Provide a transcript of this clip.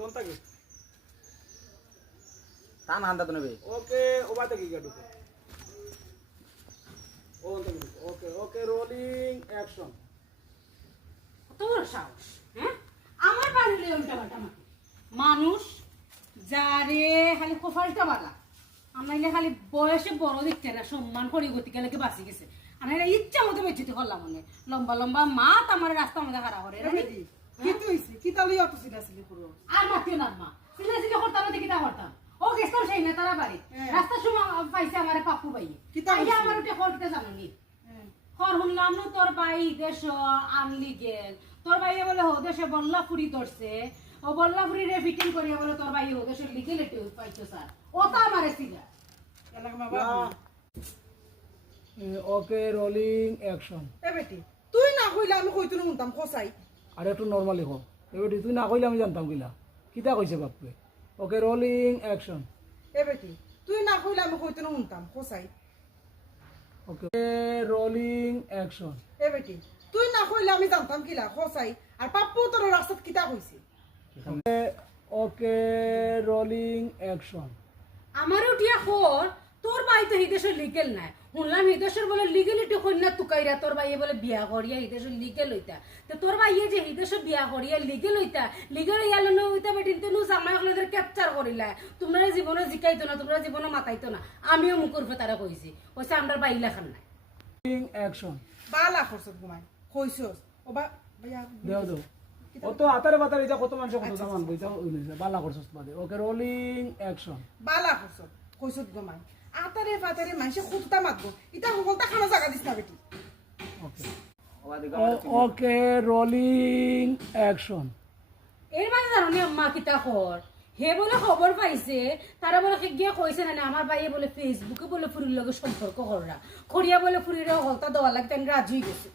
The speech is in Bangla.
on tagi. Tan handa to nebe. Okay, oba tagi gadu. On tagi. Okay, rolling action. তোর সাহস হ্যাঁ আমার বাড়িতে উল্টা পাল্টা মাকে মানুষ যারে খালি কপালটা বালা আমরা এলে খালি বয়সে বড় দেখতে না সম্মান করি গতিকে লাগে বাঁচি গেছে আমরা এরা ইচ্ছা মতো বেঁচেতে করলাম মনে লম্বা লম্বা মাত আমার রাস্তা মধ্যে খারাপ করে কি তুইছি কি তালি অত সিলাসিলি পুরো আর মাতিও না মা সিলে সিলে করতাম দেখি তা করতাম ও গেছতাম সেই না তারা বাড়ি রাস্তার সময় পাইছে আমার পাপ্পু ভাই এটা আমার ওটা করতে জানি হর শুনলাম না তোর ভাই দেশ আনলি গেল তোর ভাইয়ে বলে হো দেশে বল্লাপুরি ধরছে ও বল্লাপুরি রে ফিটিং করিয়া বলে তোর ভাই হো দেশে লিখে লেটে পাইছো স্যার ওটা আমারে সিগা এলাকা মা বাবা Okay, rolling action. এ বেটি তুই না কইলা আমি কইতো না শুনতাম খসাই আর একটু নরমালি কো এবারে তুই না কইলে আমি জানতাম কিলা কিতা কইছে বাপরে ওকে রোলিং অ্যাকশন এ বেটি তুই না কইলা আমি কইতো না শুনতাম খসাই ওকে রোলিং অ্যাকশন এ বেটি তুই না কইলা আমি জানতাম কিলা খসাই আর পাপ্পু তোর রাস্তাত কিতা কইছে ওকে রোলিং অ্যাকশন আমার উঠিয়া খোর তোর ভাই তো হিদেশের লিগেল নাই শুনলাম হিদেশের বলে লিগেলিটি কন্যা তুকাইরা তোর ভাইয়ে বলে বিয়া করিয়া হিদেশের লিগেল হইতা তো তোর ভাইয়ে যে হিদেশের বিয়া করিয়া লিগেল হইয়া লনো হইতা বেটিন তুই জামাই হলেদের ক্যাপচার করিলা তোমরা জীবনে জিকাইতো না তোমরা জীবনে মাতাইতো না আমিও মুকুর ফেতারা কইছি কইছে আমরা বাইলা খান নাই রোলিং অ্যাকশন বালা খরচত ঘুমাই কইছস ও বা ভাইয়া দেও অত আতারে বাতারে যা কত মানুষ কত দামান বইতা হইছে বালা করছস বাদে ওকে রোলিং অ্যাকশন বালা খরচত কইছত ঘুমাই আতারে ফাতারে মাইসে খুঁজতা মাতবো ইতা সকলটা খানা জায়গা দিস না বেটি ওকে ওকে রোলিং অ্যাকশন এর মানে জানো না আম্মা কিতা খর হে বলে খবর পাইছে তারা বলে গিয়ে কইছে না আমার ভাইয়ে বলে ফেসবুকে বলে ফুরির লগে সম্পর্ক কররা করিয়া বলে ফুরিরে হলতা দেওয়া লাগতে রাজি হয়ে গেছে